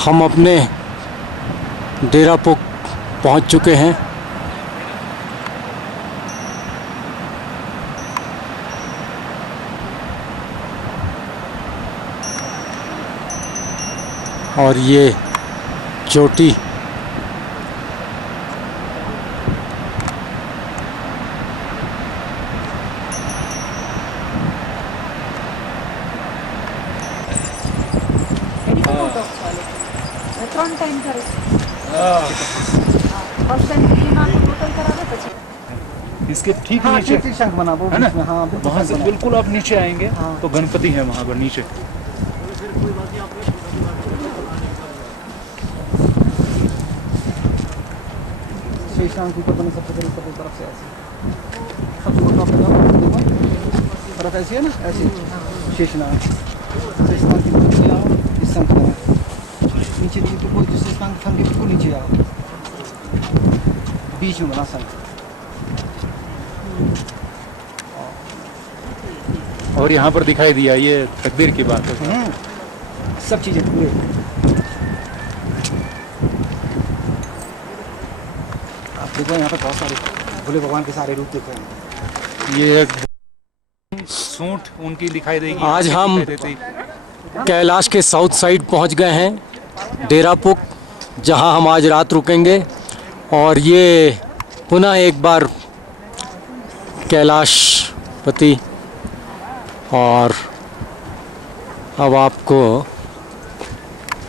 हम अपने डेरा पुक पहुंच चुके हैं। और ये चोटी इसके ठीक नीचे शंख बना वो है ना? हाँ, वहाँ से बिल्कुल आप नीचे आएंगे हाँ। तो गणपति है वहाँ पर नीचे। शेषनाग की बनी सबसे बड़ी तरफ से ऐसे सबसे टॉप पे जाओ, तरफ ऐसी है ना, ऐसी शेषनाग की नीचे आओ, इस शंख में नीचे बिल्कुल जिस शंख के बिल्कुल नीचे आओ, बीच में बना शंख। और यहाँ पर दिखाई दिया, ये तकदीर की बात है। सब चीजें पूरे आप देखो यहाँ पे बहुत सारे भोले भगवान के सारे रूप दिख रहे हैं। ये सूंठ उनकी दिखाई देगी। आज हम कैलाश के साउथ साइड पहुंच गए हैं, डेरा पुक, जहां हम आज रात रुकेंगे। और ये पुनः एक बार कैलाशपति। और अब आपको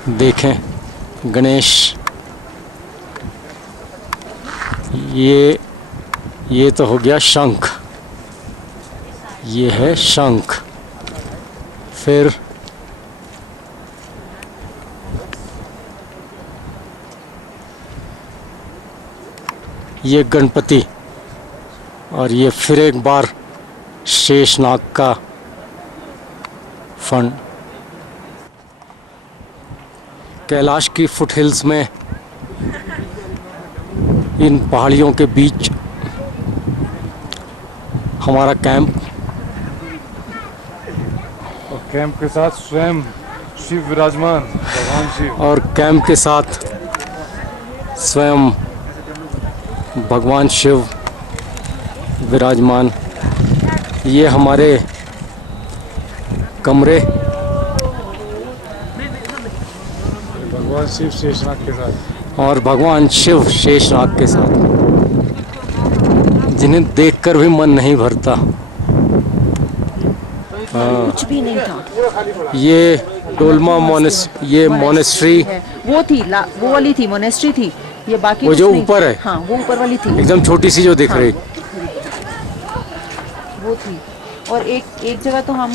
देखें गणेश, ये तो हो गया शंख, ये है शंख। फिर ये गणपति, और ये फिर एक बार शेषनाग का फंड। कैलाश की फुट हिल्स में इन पहाड़ियों के बीच हमारा कैंप, और कैंप के साथ स्वयं शिव विराजमान, भगवान शिव। और कैंप के साथ स्वयं भगवान शिव विराजमान। ये हमारे कमरे, भगवान शिव शेषनाग के साथ, और भगवान शिव शेषनाग के साथ, जिन्हें देखकर भी मन नहीं भरता। कुछ भी नहीं था। ये डोलमा ये मोनेस्ट्री वो थी, वो वाली थी, मोनेस्ट्री थी। ये बाकी वो कुछ जो नहीं ऊपर है, हाँ वो ऊपर वाली थी, एकदम छोटी सी जो दिख रही, वो थी। और एक जगह तो हम,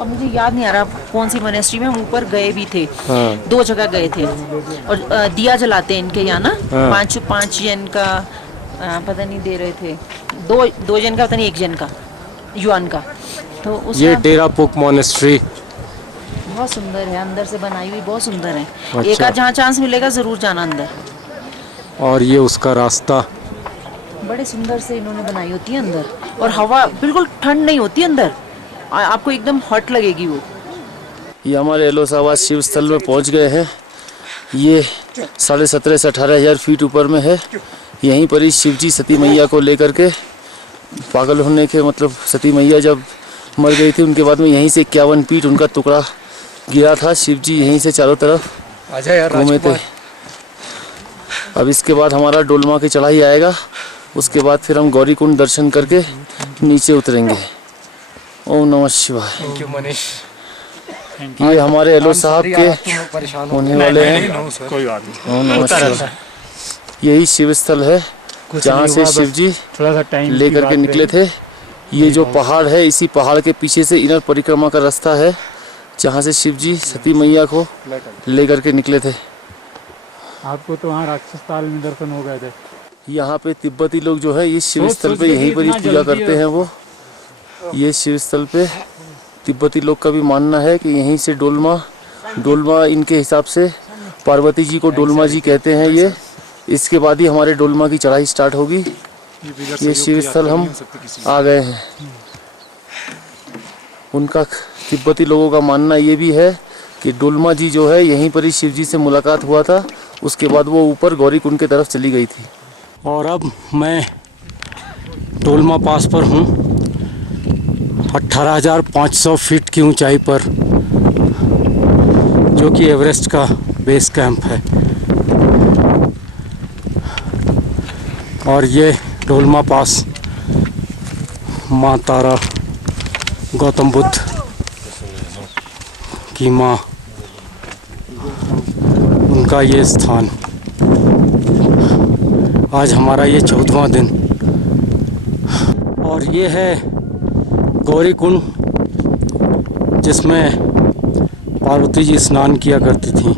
अब मुझे याद नहीं आ रहा कौन सी मोनेस्ट्री में हम ऊपर गए भी थे। हाँ। 2 जगह गए थे। और दिया जलाते हैं इनके यहाँ ना। हाँ। 5 येन का पता नहीं दे रहे थे, 2 येन का, पता नहीं 1 येन का, युआन का। तो ये डेरा पुक मोनेस्ट्री बहुत सुंदर है, अंदर से बनाई हुई बहुत सुंदर है। अच्छा। एक आध जहाँ चांस मिलेगा जरूर जाना अंदर। और ये उसका रास्ता, बड़े सुंदर से इन्होंने बनाई होती है अंदर। और हवा बिल्कुल ठंड नहीं होती अंदर, आपको एकदम हॉट लगेगी वो। ये हमारे एलोसाबाद शिव स्थल में पहुंच गए हैं। ये 17.5 से 18,000 फीट ऊपर में है। यहीं पर ही शिव जी सती मैया को लेकर के पागल होने के, मतलब सती मैया जब मर गई थी उनके बाद में यहीं से 51 फीट उनका टुकड़ा गिरा था। शिव जी यहीं से चारों तरफ घूमे थे। अब इसके बाद हमारा डोलमा की चढ़ाई आएगा, उसके बाद फिर हम गौरी कुंड दर्शन करके नीचे उतरेंगे। ओम नमः शिवाय। Thank you Manish. ये हमारे एलो साहब के होने वाले हैं। कोई बात नहीं। ओम नमः शिवाय। यही शिव स्थल है जहाँ से शिव जी थोड़ा सा टाइम लेकर के निकले थे। ये जो पहाड़ है, इसी पहाड़ के पीछे से इनर परिक्रमा का रास्ता है, जहाँ से शिव जी सती मैया को लेकर के निकले थे। आपको तो वहाँ राक्षस ताल में दर्शन हो गए थे। यहाँ पे तिब्बती लोग जो है, ये शिव स्थल पे यहीं पर ही पूजा करते हैं। वो ये शिव स्थल पे तिब्बती लोग का भी मानना है कि यहीं से डोलमा इनके हिसाब से पार्वती जी को डोलमा जी कहते हैं। ये इसके बाद ही हमारे डोलमा की चढ़ाई स्टार्ट होगी। ये शिव स्थल हम आ गए हैं। उनका तिब्बती लोगों का मानना ये भी है कि डोलमा जी जो है यहीं पर ही शिव जी से मुलाकात हुआ था, उसके बाद वो ऊपर गौरी कुंड की तरफ चली गई थी। और अब मैं डोलमा पास पर हूँ, 18,500 फीट की ऊंचाई पर, जो कि एवरेस्ट का बेस कैंप है। और ये डोलमा पास माँ तारा, गौतम बुद्ध की माँ, उनका ये स्थान। आज हमारा ये 14वां दिन। और ये है गौरी कुंड, जिसमें पार्वती जी स्नान किया करती थी।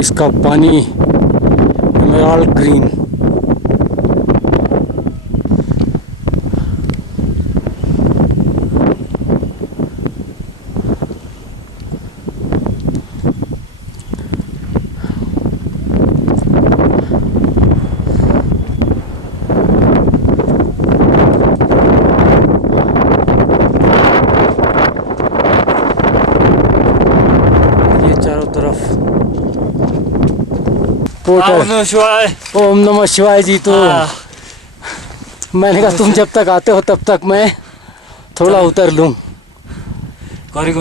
इसका पानी एमराल्ड ग्रीन, ओम नमः शिवाय जी। तो मैंने कहा तुम जब तक आते हो तब तक मैं थोड़ा उतर लूं गौरी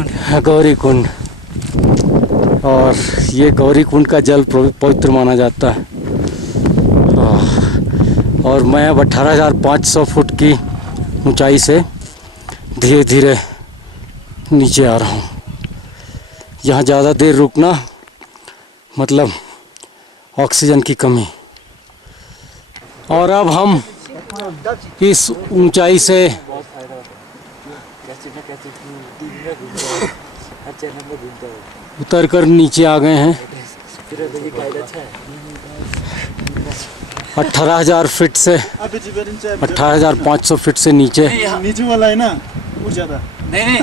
कुंड। और ये गौरी कुंड का जल पवित्र माना जाता है। और मैं अब 18,500 फुट की ऊंचाई से धीरे धीरे नीचे आ रहा हूँ। यहाँ ज़्यादा देर रुकना मतलब ऑक्सीजन की कमी। और अब हम इस ऊंचाई से उतरकर नीचे आ गए हैं। 18,000 फीट से 18,500 फीट से नीचे वाला है ना वो ज्यादा नहीं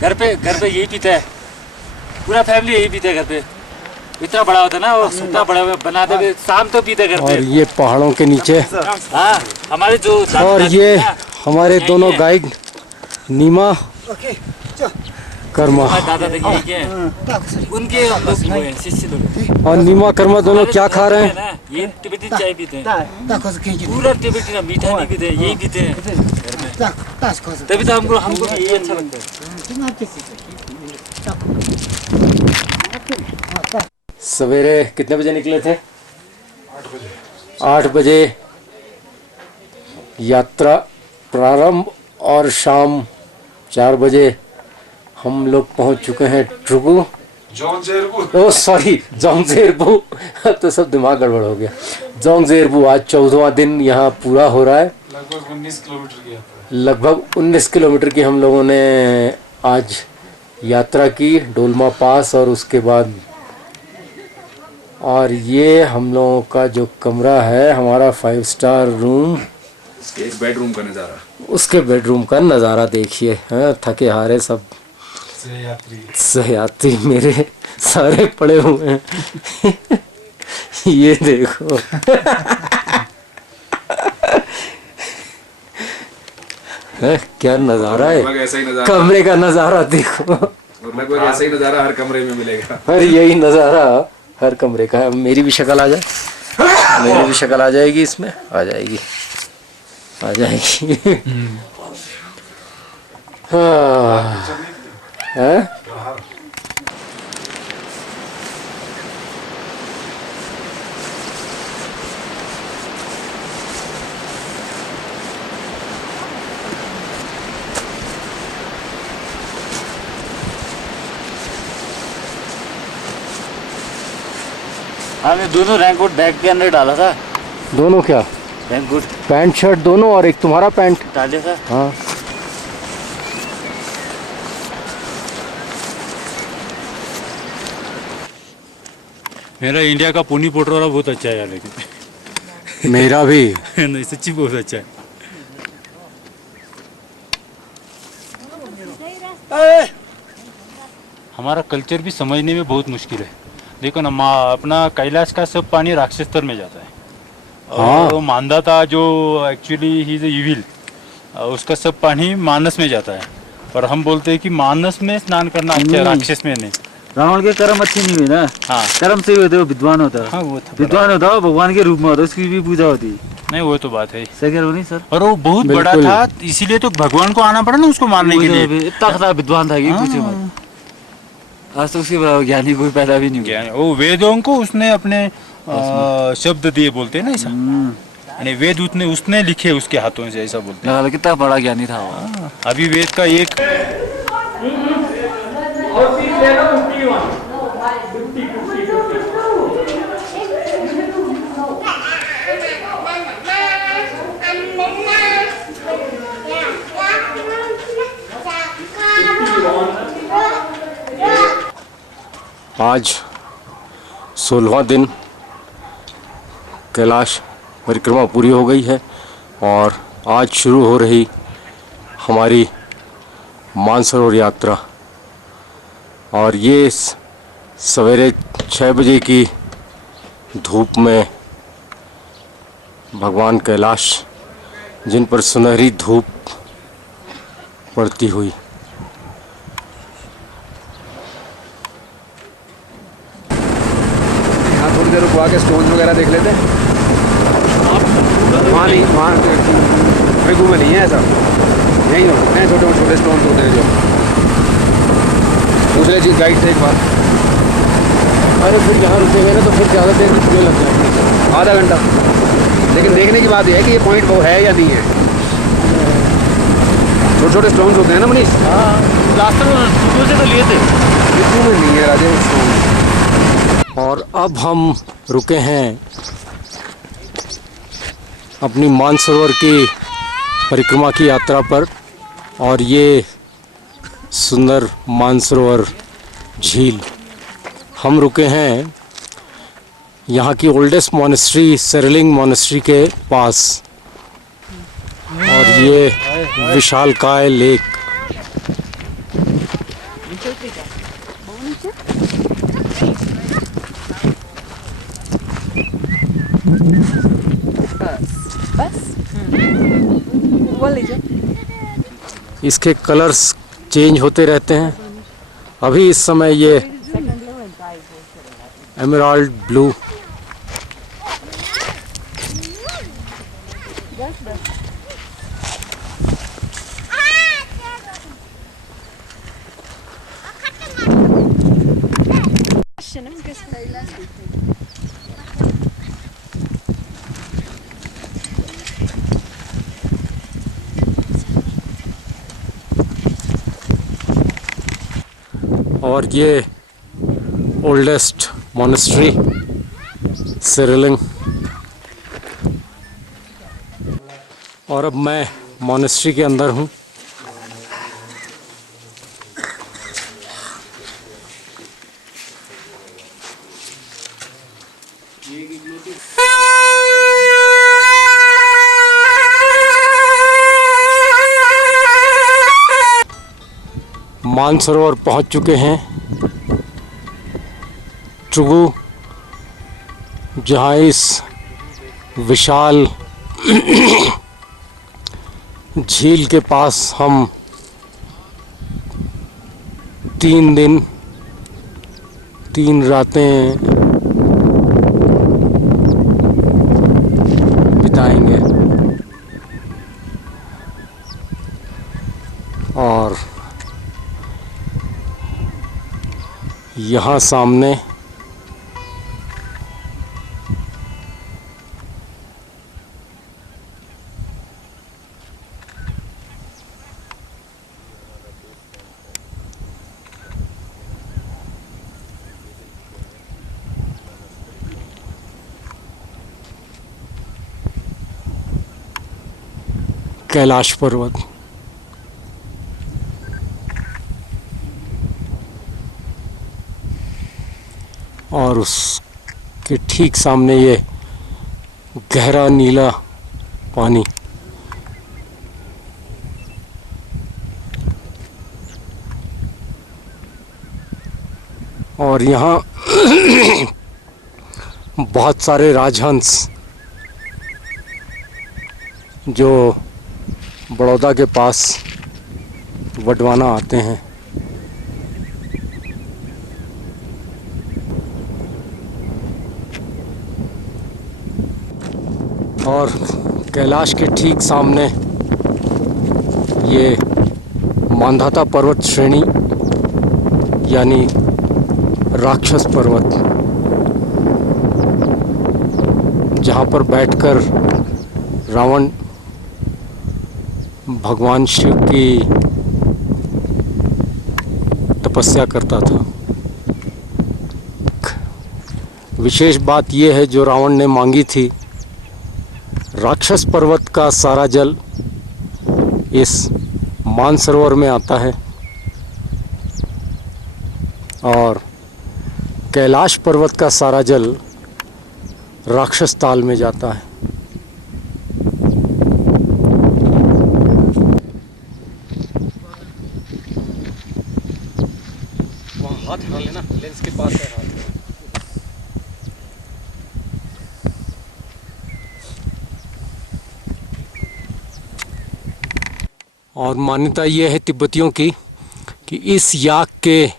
घर पे यही पीता है, पूरा फैमिली यही पीता है घर पे। इतना बड़ा होता है ना, वो इतना बड़ा बनाते हुए शाम तो पीते घर पे। और ये पहाड़ों के नीचे। हाँ, हमारे जो और ये हमारे दोनों गाइड नीमा कर्मा। दादा यही के हैं, उनके हम लोग वो हैं, शिष्य लोग। और नीमा कर्मा दोनों क्या खा रहे हैं? ये तिब्बती चाय पीते हैं, पूरा तिब्बती ना, मीठा नहीं पीते, यही पीते हैं घर में। तभी तो हमको भी यही अच्छा लगता है। सवेरे कितने बजे निकले थे? 8 बजे यात्रा प्रारंभ और शाम 4 बजे हम लोग पहुंच चुके हैं ट्रुगु। Oh sorry, जोंगजेरबू। तो सब दिमाग गड़बड़ हो गया। जोंगजेरबू आज 14वां दिन यहाँ पूरा हो रहा है। लगभग 19 किलोमीटर की हम लोगों ने आज यात्रा की, डोलमा पास और उसके बाद। और ये हम लोगों का जो कमरा है, हमारा 5 स्टार रूम, एक बेडरूम का नज़ारा, उसके बेडरूम का नज़ारा देखिए। हाँ, थके हारे सब सहयात्री मेरे सारे पड़े हुए हैं। ये देखो। क्या नज़ारा है, ऐसा ही नज़ारा, कमरे का नज़ारा देखो। लगभग ऐसा ही नज़ारा हर कमरे में मिलेगा। और यही नज़ारा हर कमरे का है। मेरी भी शक्ल आ जाए, मेरी भी शक्ल आ जाएगी इसमें, आ जाएगी, आ जाएगी। हाँ, है? हमने दोनों रैनकोट बैग के अंदर डाला था। दोनों क्या? रैनकोट, पैंट शर्ट दोनों, और एक तुम्हारा पैंट डाले था। हाँ। मेरा इंडिया का पोनी पोटरा बहुत अच्छा है यार, लेकिन मेरा भी नहीं, सच्ची बहुत अच्छा है। हमारा कल्चर भी समझने में बहुत मुश्किल है। देखो ना, अपना कैलाश का सब पानी राक्षसतर में जाता है। और वो मानदाता जो एक्चुअली ही इज इविल, उसका सब पानी मानस में जाता है। और हम बोलते हैं कि मानस में स्नान करना अच्छा है, राक्षस में नहीं। रावण के कर्म अच्छे नहीं हुए ना, हाँ कर्म से ही होते, वो विद्वान होता है। हाँ वो था विद्वान होता है भगवान के रूप में होता है, उसकी भी पूजा होती है। नहीं, वो तो बात है। सही कह रहे हो नहीं सर? और वो बहुत बड़ा बिल्कुल। था, इसीलिए तो भगवान को आना पड़ा ना उसको मारने के लिए। इतना खतरा विद्वान था कि पूछो मत। आज तो उसके बराबर ज्ञानी कोई पैदा भी नहीं हुआ। क्या वो वेदों को उसने अपने शब्द दिए, बोलते हैं ना ऐसा, यानी वेद उसने लिखे उसके हाथों से, ऐसा बोलते लगा लो कितना बड़ा ज्ञानी था वो। हैं। अभी वेद का एक आज 16वां दिन कैलाश परिक्रमा पूरी हो गई है और आज शुरू हो रही हमारी मानसरोवर यात्रा। और ये सवेरे 6 बजे की धूप में भगवान कैलाश जिन पर सुनहरी धूप पड़ती हुई। यहाँ थोड़ी देर रुकवा के स्टोन वगैरह देख लेते हैं। वहाँ नहीं, वहाँ बेगू में नहीं है ऐसा, यहीं होते हैं छोटे छोटे स्टोन होते हैं जो। पूछ ले चीज़ गाइड से एक बार। अरे फिर यहाँ रुकेंगे ना तो फिर ज़्यादा देर रुकने लग जाएंगे, आधा घंटा। लेकिन देखने की बात यह है कि ये पॉइंट वो है या नहीं है। छोटे छोटे स्टोन्स होते हैं ना मनीष। लास्ट में से तो लिए थे। बेगू में नहीं है राजेश स्टोन। और अब हम रुके हैं अपनी मानसरोवर की परिक्रमा की यात्रा पर। और ये सुंदर मानसरोवर झील, हम रुके हैं यहाँ की ओल्डेस्ट मॉनेस्ट्री सेरलिंग मॉनेस्ट्री के पास। और ये विशालकाय लेक। इसके कलर्स चेंज होते रहते हैं। अभी इस समय ये एमराल्ड ब्लू, और ये ओल्डेस्ट मॉनेस्ट्री सेरलिंग। और अब मैं मॉनेस्ट्री के अंदर हूँ। मानसरोवर पहुँच चुके हैं, ट्रुगु, जहाँ इस विशाल झील के पास हम 3 दिन 3 रातें बिताएंगे। और यहाँ सामने कैलाश पर्वत। और उसके ठीक सामने ये गहरा नीला पानी। और यहाँ बहुत सारे राजहंस जो बड़ौदा के पास बटवाना आते हैं। और कैलाश के ठीक सामने ये मांधाता पर्वत श्रेणी यानी राक्षस पर्वत, जहाँ पर बैठकर रावण भगवान शिव की तपस्या करता था। विशेष बात यह है जो रावण ने मांगी थी, राक्षस पर्वत का सारा जल इस मानसरोवर में आता है और कैलाश पर्वत का सारा जल राक्षस ताल में जाता है। वहाँ हाथ हटा लेना, लेंस के पास है हाथ। और मान्यता ये है तिब्बतियों की कि इस याक के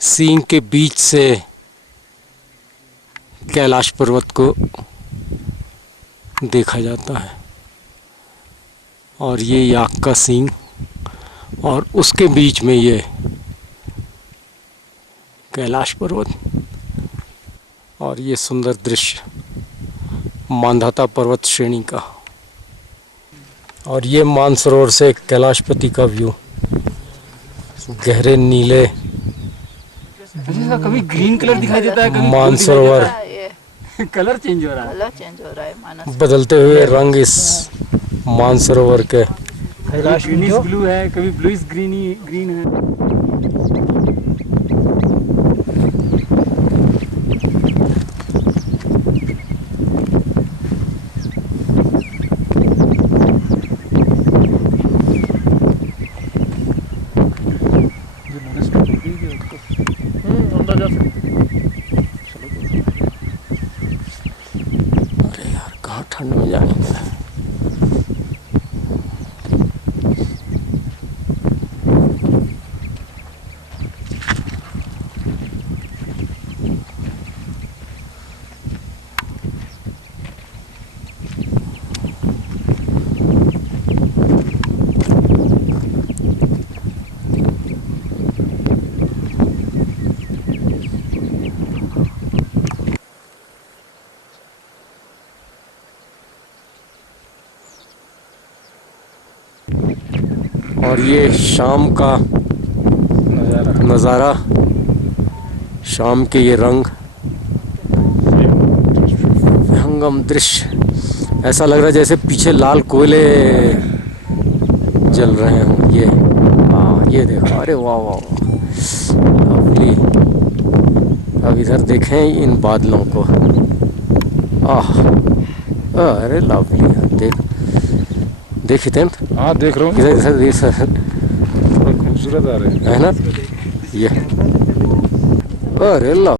सींग के बीच से कैलाश पर्वत को देखा जाता है और ये याक का सींग और उसके बीच में ये कैलाश पर्वत और ये सुंदर दृश्य मांधाता पर्वत श्रेणी का। और ये मानसरोवर से कैलाशपति का व्यू, गहरे नीले कभी ग्रीन कलर दिखाई देता है, कभी मानसरोवर, कलर चेंज हो रहा है। कलर चेंज हो रहा है मानस। बदलते हुए रंग इस मानसरोवर के। ग्रीनिश ब्लू है, कभी ब्लूइश ग्रीन है। अरे यार कहाँ ठंड में जाने का है। और ये शाम का नज़ारा, शाम के ये रंग, विहंगम दृश्य, ऐसा लग रहा है जैसे पीछे लाल कोयले जल रहे हों। ये हाँ, ये देखो, अरे वाह वाह वाह, लवली। अब इधर देखें इन बादलों को, आह, अरे लवली। देखिए थे हाँ देख रहा हूँ, इधर खूबसूरत आ रहे हैं है ना ये, अरे लो।